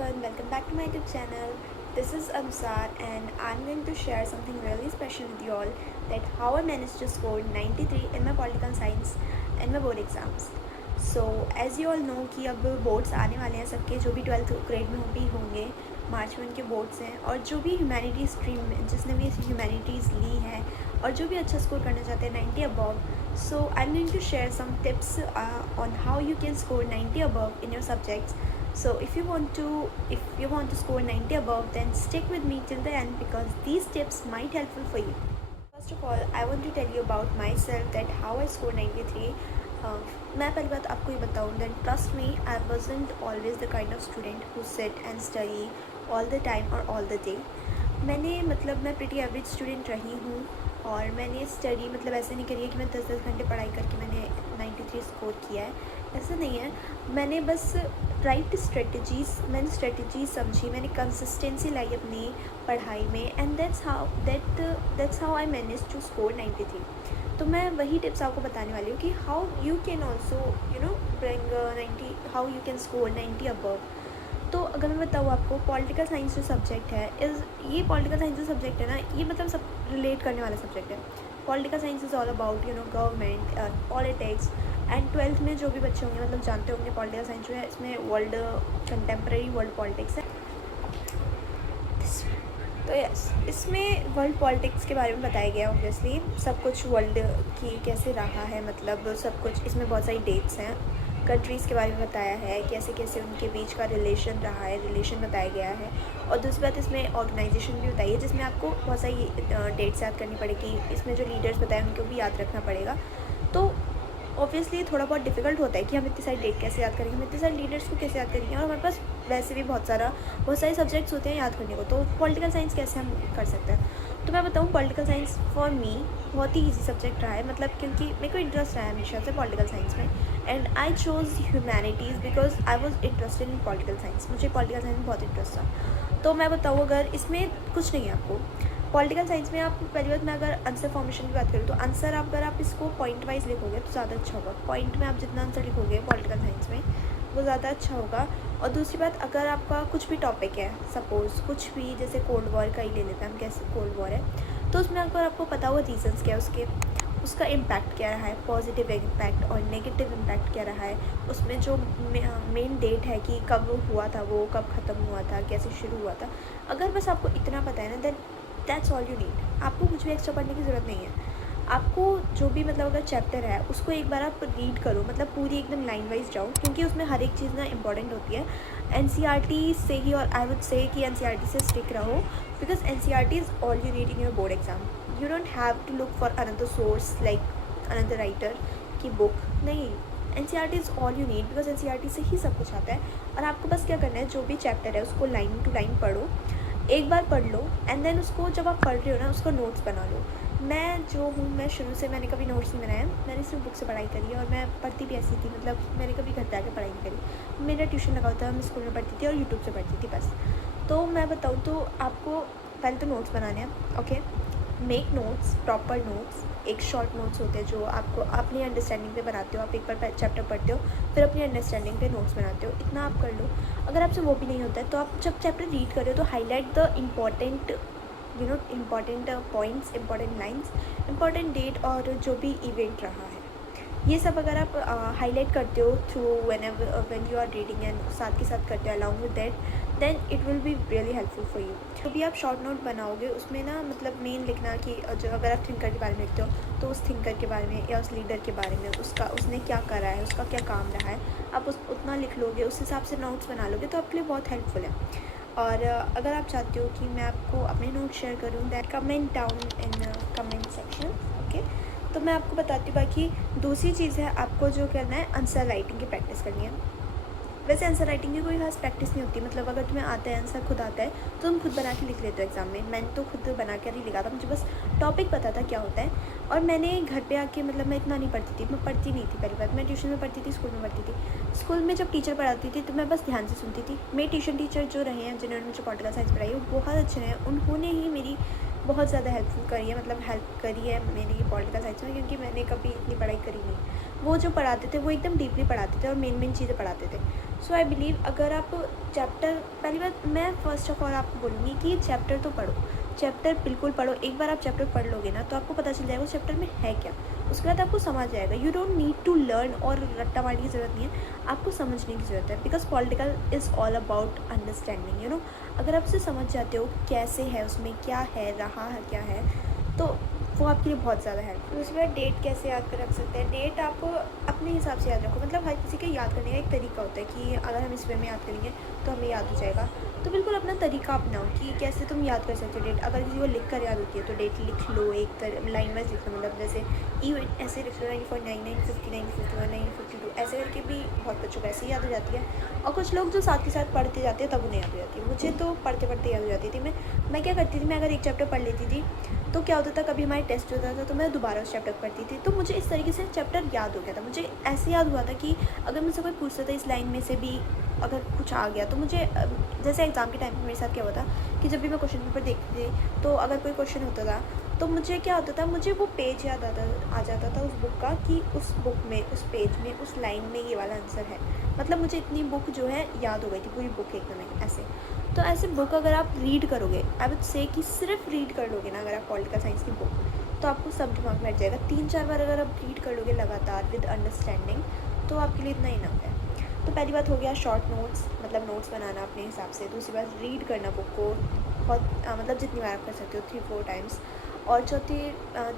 everyone, welcome back to my YouTube channel. This is Ansar and I'm going to share something really special with you all, that how I managed to score 93 in my political science in my board exams. So as you all know कि अब boards आने वाले हैं सबके, जो भी 12th grade में भी होंगे मार्च में उनके बोर्ड्स हैं, और जो भी ह्यूमैनिटीज़ स्ट्रीम में जिसने भी ह्यूमैनिटीज़ ली है और जो भी अच्छा स्कोर करना चाहते हैं 90 above. So I'm going to share some tips on how you can score 90 above in your subjects. So if you want to score 90 above, then stick with me till the end because these tips might helpful for you. First of all, I want to tell you about myself, that how I scored 93. मैं पहली बात आपको ये बताऊँ, then trust me, I wasn't always the kind of student who sit and study all the time or all the day. मैं pretty average student रही हूँ, और मैंने स्टडी ऐसे नहीं करी है कि मैं 10-10 घंटे पढ़ाई करके मैंने 93 स्कोर किया है. ऐसा नहीं है. मैंने बस राइट स्ट्रेटजीज समझी, मैंने कंसिस्टेंसी लाई अपनी पढ़ाई में, and that's how I manage to score 93. तो मैं वही टिप्स आपको बताने वाली हूँ कि how you can also bring 90, how you can score 90 above. तो अगर मैं बताऊँ आपको, पॉलिटिकल साइंस जो सब्जेक्ट है ये पॉलिटिकल साइंस जो सब्जेक्ट है ना, ये सब रिलेट करने वाला सब्जेक्ट है. Political science is all about government, politics. And 12th में जो भी बच्चे होंगे जानते होंगे पॉलिटिकल साइंस जो है, इसमें वर्ल्ड कंटेम्प्रेरी वर्ल्ड पॉलिटिक्स है. तो यस, इसमें वर्ल्ड पॉलिटिक्स के बारे में बताया गया. ऑब्वियसली सब कुछ वर्ल्ड की कैसे रहा है, सब कुछ इसमें बहुत सारी डेट्स हैं. कंट्रीज़ के बारे में बताया है, कैसे कैसे उनके बीच का रिलेशन रहा है, रिलेशन बताया गया है. और दूसरी बात, इसमें ऑर्गेनाइजेशन भी बताई है, जिसमें आपको बहुत सारी डेट्स याद करनी पड़ेगी. इसमें जो लीडर्स बताए उनको भी याद रखना पड़ेगा. तो ऑब्वियसली थोड़ा बहुत डिफिकल्ट होता है कि हम इतनी सारी डेट कैसे याद करेंगे, हम इतने सारे लीडर्स को कैसे याद करेंगे, और हमारे पास वैसे भी बहुत सारे सब्जेक्ट्स होते हैं याद करने को. तो पॉलिटिकल साइंस कैसे हम कर सकते हैं. तो मैं बताऊँ, पॉलिटिकल साइंस फॉर मी बहुत ही ईजी सब्जेक्ट रहा है, क्योंकि मेरे को इंटरेस्ट रहा है हमेशा से पॉलिटिकल साइंस में. And I chose humanities because I was interested in political science. मुझे पॉलिटिकल साइंस में बहुत इंटरेस्ट था. तो मैं बताऊँ, अगर इसमें कुछ नहीं है आपको पॉलिटिकल साइंस में, आप पहली बात मैं अगर आंसर फॉर्मेशन की बात करूँ, तो आंसर अगर आप इसको पॉइंट वाइज लिखोगे तो ज़्यादा अच्छा होगा. पॉइंट में आप जितना आंसर लिखोगे पॉलिटिकल साइंस में वो ज़्यादा अच्छा होगा. और दूसरी बात, अगर आपका कुछ भी टॉपिक है, सपोज़ कुछ भी, जैसे कोल्ड वॉर का ही ले लेते हैं हम, कैसे कोल्ड वॉर है, तो उसमें अगर आपको पता हुआ रीजंस क्या है, उसका इम्पैक्ट क्या रहा है, पॉजिटिव इम्पैक्ट और नेगेटिव इम्पैक्ट क्या रहा है, उसमें जो मेन डेट है कि कब हुआ था, वो कब ख़त्म हुआ था, कैसे शुरू हुआ था, अगर बस आपको इतना पता है ना, then that's all you need. आपको कुछ भी एक्स्ट्रा पढ़ने की ज़रूरत नहीं है. आपको जो भी अगर चैप्टर है उसको एक बार आप रीड करो, पूरी एकदम लाइन वाइज जाओ, क्योंकि उसमें हर एक चीज़ ना इंपॉर्टेंट होती है. एनसीईआरटी से ही, और आई वुड से कि एनसीईआरटी से स्टिक रहो, because NCERT is all you need in your board exam. You don't have to look for another source like another writer की बुक. नहीं, NCERT is all you need, because NCERT से ही सब कुछ आता है. और आपको बस क्या करना है, जो भी चैप्टर है उसको लाइन टू लाइन पढ़ो, एक बार पढ़ लो, एंड देन उसको जब आप पढ़ रहे हो ना, उसको नोट्स बना लो. मैं शुरू से मैंने कभी नोट्स नहीं बनाया, मैंने सिर्फ बुक से पढ़ाई करी है. और मैं पढ़ती भी ऐसी थी, मैंने कभी घर पे आके पढ़ाई नहीं करी. मेरा ट्यूशन लगा होता है, मैं स्कूल में पढ़ती थी और यूट्यूब से पढ़ती थी बस. तो मैं बताऊँ तो आपको पहले तो नोट्स बनाने हैं. Okay, make notes, proper notes. एक शॉर्ट नोट्स होते हैं जो आपको अपनी अंडरस्टैंडिंग पे बनाते हो. आप एक बार चैप्टर पढ़ते हो, फिर अपनी अंडरस्टैंडिंग पे नोट्स बनाते हो. इतना आप कर लो. अगर आपसे वो भी नहीं होता है, तो आप जब चैप्टर रीड कर रहे हो तो highlight the important points, important lines, important date और जो भी इवेंट रहा है, ये सब अगर आप हाईलाइट करते हो through when you are reading, and साथ के साथ करते हो along with that, then it will be really helpful for you. जो भी आप शॉर्ट नोट बनाओगे उसमें ना मेन लिखना कि जो अगर आप थिंकर के बारे में लिखते हो तो उस थिंकर के बारे में या उस लीडर के बारे में, उसने क्या करा है, उसका क्या काम रहा है, आप उतना लिख लोगे, उस हिसाब से नोट्स बना लोगे तो आपके लिए बहुत हेल्पफुल है. और अगर आप चाहते हो कि मैं आपको अपने नोट शेयर करूँ, that comment down in comment section. Okay, तो मैं आपको बताती हूँ. बाकी दूसरी चीज़ है, आपको जो करना है, आंसर राइटिंग की प्रैक्टिस करनी है. वैसे आंसर राइटिंग की कोई खास प्रैक्टिस नहीं होती, अगर तुम्हें आता है, आंसर खुद आता है तो तुम खुद बना के लिख लेते हो एग्ज़ाम में. मैंने तो खुद बना कर ही लिखा था, मुझे बस टॉपिक पता था क्या होता है. और मैंने घर पे आके मैं इतना नहीं पढ़ती थी, मैं पढ़ती नहीं थी. पहली बात, मैं ट्यूशन में पढ़ती थी, स्कूल में पढ़ती थी. स्कूल में जब टीचर पढ़ाती थी तो मैं बस ध्यान से सुनती थी. मेरे ट्यूशन टीचर जो रहे हैं, जिन्होंने मुझे पॉलिटिकल साइंस पढ़ाई, वो बहुत अच्छे रहे. उन्होंने ही मेरी बहुत ज़्यादा हेल्पफुल करी है, हेल्प करी है मेरी पॉलिटिकल साइंस में, क्योंकि मैंने कभी इतनी पढ़ाई करी नहीं. वो जो पढ़ाते थे वो एकदम डीपली पढ़ाते थे और मेन चीज़ें पढ़ाते थे. सो आई बिलीव अगर आप चैप्टर, पहली बात मैं फ़र्स्ट ऑफ ऑल आपको बोलूँगी कि चैप्टर तो पढ़ो, चैप्टर बिल्कुल पढ़ो। एक बार आप चैप्टर पढ़ लोगे ना तो आपको पता चल जाएगा उस चैप्टर में है क्या, उसके बाद आपको समझ जाएगा। You don't need to learn और रट्टा मारने की ज़रूरत नहीं है, आपको समझने की ज़रूरत है। Because political is all about understanding, you know. अगर आप उसे समझ जाते हो कैसे है, उसमें क्या है, रहा है क्या है, तो वो आपके लिए बहुत ज़्यादा है। दूसरी बात, डेट कैसे याद कर रख सकते हैं। डेट आप अपने हिसाब से याद रखो, मतलब हर किसी के याद करने का एक तरीका होता है कि अगर हम इस वे में याद करेंगे तो हमें याद हो जाएगा। तो बिल्कुल अपना तरीका अपनाओ कि कैसे तुम याद कर सकते हो डेट। अगर किसी को लिख कर याद होती है तो डेट लिख लो, एक लाइन वाइज लिख लो, मतलब जैसे इवन ऐसे लिख लो 9499 59 51 52, ऐसे करके भी बहुत बच्चों को ऐसे ही याद हो जाती है। और कुछ लोग जो साथ के साथ पढ़ते जाते हैं तब उन्हें याद हो जाती है। मुझे तो पढ़ते पढ़ते याद हो जाती थी। मैं क्या करती थी, मैं अगर एक चैप्टर पढ़ लेती थी तो क्या होता था, कभी हमारे टेस्ट होता था तो मैं दोबारा उस चैप्टर पढ़ती थी, तो मुझे इस तरीके से चैप्टर याद हो गया था। मुझे ऐसे याद हुआ था कि अगर मुझसे कोई पूछता था इस लाइन में से भी अगर कुछ आ गया तो मुझे, जैसे एग्ज़ाम के टाइम पे मेरे साथ क्या हुआ था कि जब भी मैं क्वेश्चन पेपर देखती थी तो अगर कोई क्वेश्चन होता था तो मुझे क्या होता था, मुझे वो पेज याद आ जाता था उस बुक का कि उस बुक में, उस पेज में, उस लाइन में ये वाला आंसर है। मतलब मुझे इतनी बुक जो है याद हो गई थी, पूरी बुक एकदम ऐसे। तो ऐसे बुक अगर आप रीड करोगे, आई वुड से कि सिर्फ रीड कर लोगे ना अगर आप पॉलिटिकल साइंस की बुक, तो आपको सब दिमाग में बैठ जाएगा। 3-4 बार अगर आप रीड कर लोगे लगातार विद अंडरस्टैंडिंग तो आपके लिए इतना इनफ है। तो पहली बात हो गया शॉर्ट नोट्स, मतलब नोट्स बनाना अपने हिसाब से। दूसरी बात रीड करना बुक को बहुत मतलब जितनी बार आप कर सकते हो 3-4 टाइम्स। और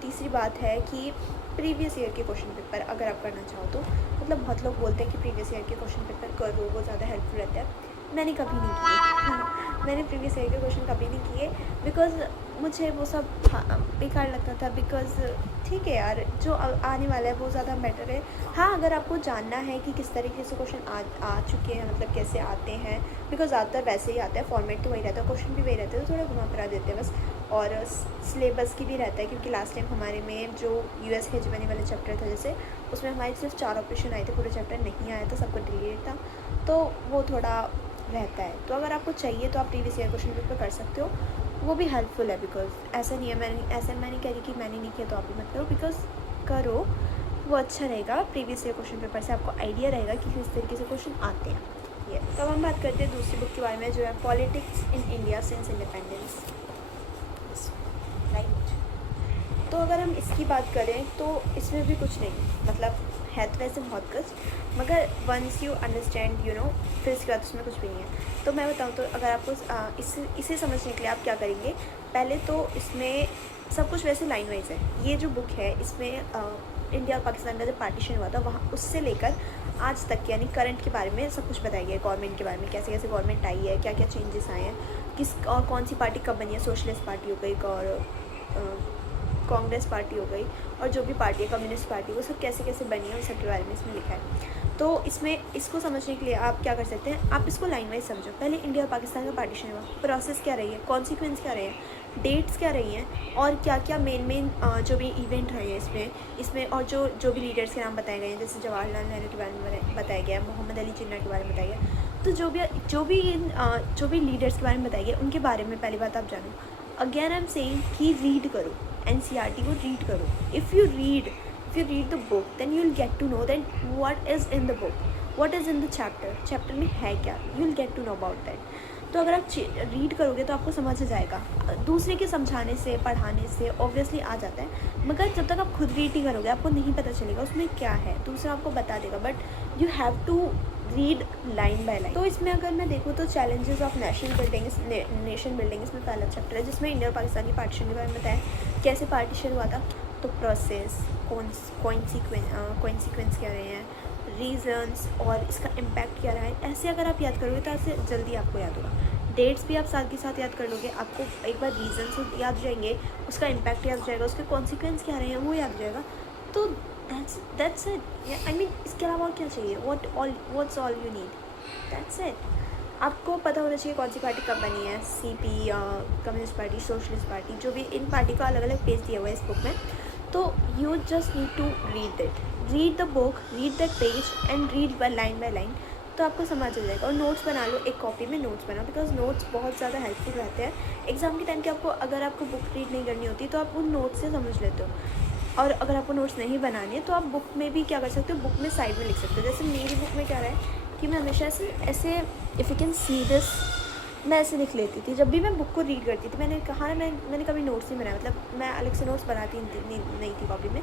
तीसरी बात है कि प्रीवियस ईयर के क्वेश्चन पेपर अगर आप करना चाहो तो, मतलब बहुत लोग बोलते हैं कि प्रीवियस ईयर के क्वेश्चन पेपर करो, वो ज़्यादा हेल्पफुल रहता है। मैंने कभी नहीं किए मैंने प्रीवियस ईयर के क्वेश्चन कभी नहीं किए, बिकॉज़ मुझे वो सब बेकार लगता था। बिकॉज़ ठीक है यार, जो आने वाला है वो ज़्यादा बेटर है। हाँ, अगर आपको जानना है कि किस तरीके से क्वेश्चन आ चुके हैं, मतलब कैसे आते हैं, बिकॉज़ ज़्यादातर वैसे ही आता है, फॉर्मेट तो वही रहता है, क्वेश्चन भी वही रहते हैं, तो थोड़ा घुमा फिरा देते हैं बस। और सिलेबस की भी रहता है, क्योंकि लास्ट टाइम हमारे में जो यूएस हेजमनी वाले चैप्टर था जैसे, उसमें हमारे सिर्फ 4 ऑपरेशन आए थे, पूरे चैप्टर नहीं आया था, सबको डिलीट था, तो वो थोड़ा रहता है। तो अगर आपको चाहिए तो आप प्रीवियस ईयर क्वेश्चन पेपर कर सकते हो, वो भी हेल्पफुल है। बिकॉज ऐसा नहीं है, मैं नहीं कह रही कि मैंने नहीं किया तो आप भी मत करो, बिकॉज करो, वो अच्छा रहेगा। प्रीवियस ईयर क्वेश्चन पेपर से आपको आइडिया रहेगा कि किस तरीके से क्वेश्चन आते हैं। ये तब हम बात करते हैं दूसरी बुक के बारे में, जो है politics in India since independence, right. तो अगर हम इसकी बात करें तो इसमें भी कुछ नहीं, मतलब है तो वैसे बहुत कुछ, मगर once you understand, you know, फिर इसके बाद उसमें कुछ भी नहीं है। तो मैं बताऊँ तो अगर आपको इसे समझने के लिए आप क्या करेंगे, पहले तो इसमें सब कुछ वैसे लाइन वाइज है। ये जो बुक है इसमें इंडिया और पाकिस्तान का जब पार्टीशन हुआ था वहाँ उससे लेकर आज तक यानी करंट के बारे में सब कुछ बताया गया है। गवर्नमेंट के बारे में, कैसे कैसे गवर्नमेंट आई है, क्या क्या चेंजेस आए हैं, किस और कौन सी पार्टी कब बनी है, सोशलिस्ट पार्टी हो गई और कांग्रेस पार्टी हो गई, और जो भी पार्टी है, कम्युनिस्ट पार्टी, वो सब कैसे कैसे बनी है, उन सब के बारे में इसमें लिखा है। तो इसमें इसको समझने के लिए आप क्या कर सकते हैं, आप इसको लाइन वाइज समझो। पहले इंडिया और पाकिस्तान का पार्टीशन हुआ, प्रोसेस क्या रही है, कॉन्सिक्वेंस क्या रहे हैं, डेट्स क्या रही हैं, और क्या क्या मेन जो भी इवेंट रहे हैं इसमें और जो भी लीडर्स के नाम बताए गए हैं, जैसे जवाहरलाल नेहरू के बारे में बताया गया, मोहम्मद अली जिन्ना के बारे में बताया गया। तो जो भी लीडर्स के बारे में बताया गया उनके बारे में पहली बात आप जानो। अगेन आई एम सेइंग कि रीड करो, एनसीईआरटी को रीड करो। If you read the book then you will get to know that what is in the book, what is in the chapter में है क्या, you will get to know about that. तो अगर आप read करोगे तो आपको समझ आ जाएगा। दूसरे के समझाने से, पढ़ाने से ऑब्वियसली आ जाता है, मगर जब तक आप खुद रीड नहीं करोगे आपको नहीं पता चलेगा उसमें क्या है। दूसरा आपको बता देगा, but you have to read line by line. तो इसमें अगर मैं देखूँ तो चैलेंजेस ऑफ नेशन बिल्डिंग इसमें पहला चैप्टर है, जिसमें इंडिया और पाकिस्तान की पार्टीशन के बारे में बताया, कैसे पार्टीशन हुआ था, तो प्रोसेस, कॉन्सिक्वेंस क्या रहे हैं, रीजंस और इसका इम्पैक्ट क्या रहा है। ऐसे अगर आप याद करोगे तो ऐसे जल्दी आपको याद होगा। डेट्स भी आप साथ के साथ याद कर लोगे, आपको एक बार रीजंस याद हो जाएंगे, उसका इम्पैक्ट याद हो जाएगा, उसके कॉन्सिक्वेंस क्या रहे हैं वो याद हो जाएगा। तो that's it। आई मीन इसके अलावा और क्या चाहिए, what's all you need, that's it। आपको पता होना चाहिए कौन सी पार्टी कब बनी है, CP, communist party, socialist party, जो भी इन पार्टी का अलग अलग पेज दिया हुआ है इस बुक में। तो you just need to read the book, read that page and read line by line, तो आपको समझ आ जाएगा। और नोट्स बना लो, एक कॉपी में नोट्स बनाओ, बिकॉज नोट्स बहुत ज़्यादा हेल्पफुल रहते हैं एग्ज़ाम के टाइम के। अगर आपको बुक रीड नहीं करनी होती तो आप उन नोट्स से समझ लेते हो, और अगर आपको नोट्स नहीं बनाने तो आप बुक में भी क्या कर सकते हो, बुक में साइड में लिख सकते हो। जैसे मेरी बुक में क्या रहा है कि मैं हमेशा ऐसे ऐसे if you can see this, मैं ऐसे लिख लेती थी जब भी मैं बुक को रीड करती थी। मैंने कहा ना, मैंने कभी नोट्स नहीं बनाया, मतलब मैं अलग से नोट्स बनाती नहीं थी कॉपी में।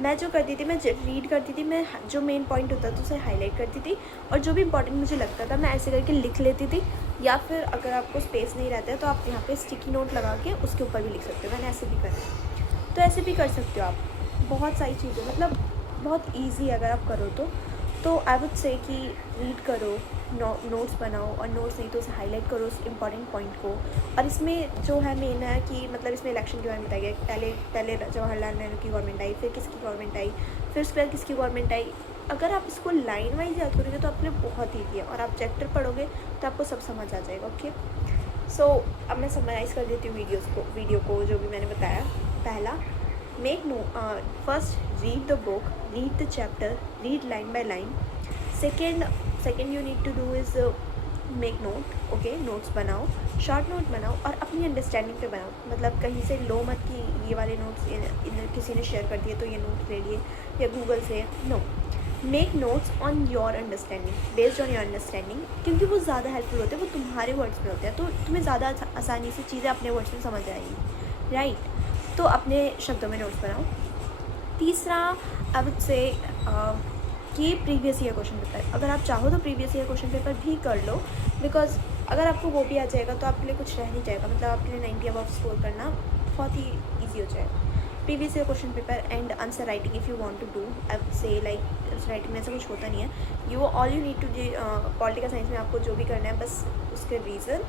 मैं जो करती थी, मैं रीड करती थी, मैं जो मेन पॉइंट होता था उसे हाईलाइट करती थी, और जो भी इंपॉर्टेंट मुझे लगता था मैं ऐसे करके लिख लेती थी। या फिर अगर आपको स्पेस नहीं रहता है तो आप यहाँ पे स्टिकी नोट लगा के उसके ऊपर भी लिख सकते हो। मैंने ऐसे भी करा, तो ऐसे भी कर सकते हो आप। बहुत सारी चीज़ें, मतलब बहुत ईजी अगर आप करो तो आई वुड से कि रीड करो, नोट्स बनाओ, और नोट्स नहीं तो उसे हाईलाइट करो उस इम्पॉर्टेंट पॉइंट को। और इसमें जो है मेन है कि मतलब इसमें इलेक्शन के बारे में बताया गया। पहले जवाहरलाल नेहरू की गवर्नमेंट आई, फिर किसकी गवर्नमेंट आई, फिर उसके बाद किसकी गवर्नमेंट आई। अगर आप इसको लाइन वाइज याद करोगे तो आपके लिए बहुत ईजी है, और आप चैप्टर पढ़ोगे तो आपको सब समझ आ जाएगा। ओके, सो अब मैं समराइज़ कर देती हूँ वीडियो को जो भी मैंने बताया। पहला, first read the book, read the chapter, read line by line. Second you need to do is make note. Okay, notes बनाओ, शॉर्ट नोट बनाओ, और अपनी अंडरस्टैंडिंग पे बनाओ। मतलब कहीं से लो मत कि ये वाले नोट्स किसी ने शेयर कर दिए तो ये नोट ले लिए या गूगल से। No, make notes on your understanding, based on your understanding, क्योंकि वो ज़्यादा हेल्पफुल होते हैं, वो तुम्हारे वर्ड्स में होते हैं, तो तुम्हें ज़्यादा आसानी से चीज़ें अपने वर्ड्स में समझ आएगी, राइट। तो अपने शब्दों में नोट्स बनाओ। तीसरा, आई वुड से कि प्रीवियस ईयर क्वेश्चन पेपर, अगर आप चाहो तो प्रीवियस ईयर क्वेश्चन पेपर भी कर लो, बिकॉज अगर आपको वो भी आ जाएगा तो आपके लिए कुछ रह नहीं जाएगा। मतलब आपके लिए 90 अबव स्कोर करना बहुत ही ईजी हो जाएगा। Previous year question paper and answer writing if you want to do, I would say like answer writing में ऐसा कुछ होता नहीं है। You need to political science में आपको जो भी करना है, बस उसके रीज़न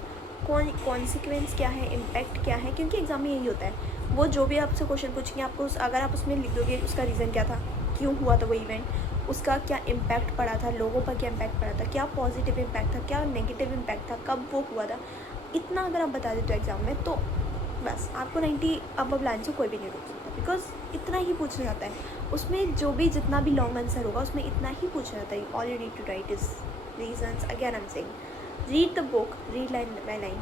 कॉन्सिक्वेंस क्या है, इम्पैक्ट क्या है, क्योंकि एग्ज़ाम में यही होता है। वो जो भी आपसे क्वेश्चन पूछेंगे आपको अगर आप उसमें लिख दोगे उसका रीज़न क्या था, क्यों हुआ था वो इवेंट, उसका क्या इम्पैक्ट पड़ा था, लोगों पर क्या इम्पैक्ट पड़ा था, क्या पॉजिटिव इम्पैक्ट था, क्या नेगेटिव इम्पैक्ट था, कब वो हुआ था, इतना अगर आप बता देते हो एग्ज़ाम में तो बस आपको 90 अबव लाइन से कोई भी नहीं रोक सकता, बिकॉज इतना ही पूछना जाता है। उसमें जो भी जितना भी लॉन्ग आंसर होगा उसमें इतना ही पूछना जाता है। All you need to write is reasons. Again I am saying, read the book, read line by line,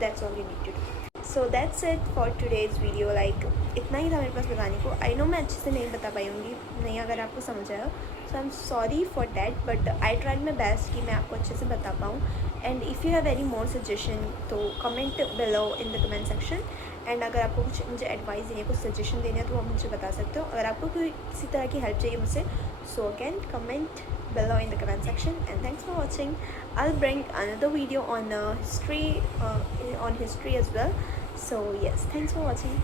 that's all you need to do. So that's it for today's video. Like इतना ही था मेरे पास बताने को। I know मैं अच्छे से नहीं बता पाई होंगी, नहीं अगर आपको समझ आया, so I am sorry for that, but I tried my best कि मैं आपको अच्छे से बता पाऊँ। And if you have any more suggestion तो comment below in the comment section. And अगर आपको कुछ मुझे एडवाइस देनी है, कुछ सजेशन देने हैं तो आप मुझे बता सकते हो। अगर आपको कोई किसी तरह की हेल्प चाहिए मुझसे, so again comment below in the comment section, and thanks for watching. I'll bring another video on history as well. So yes, thanks for watching.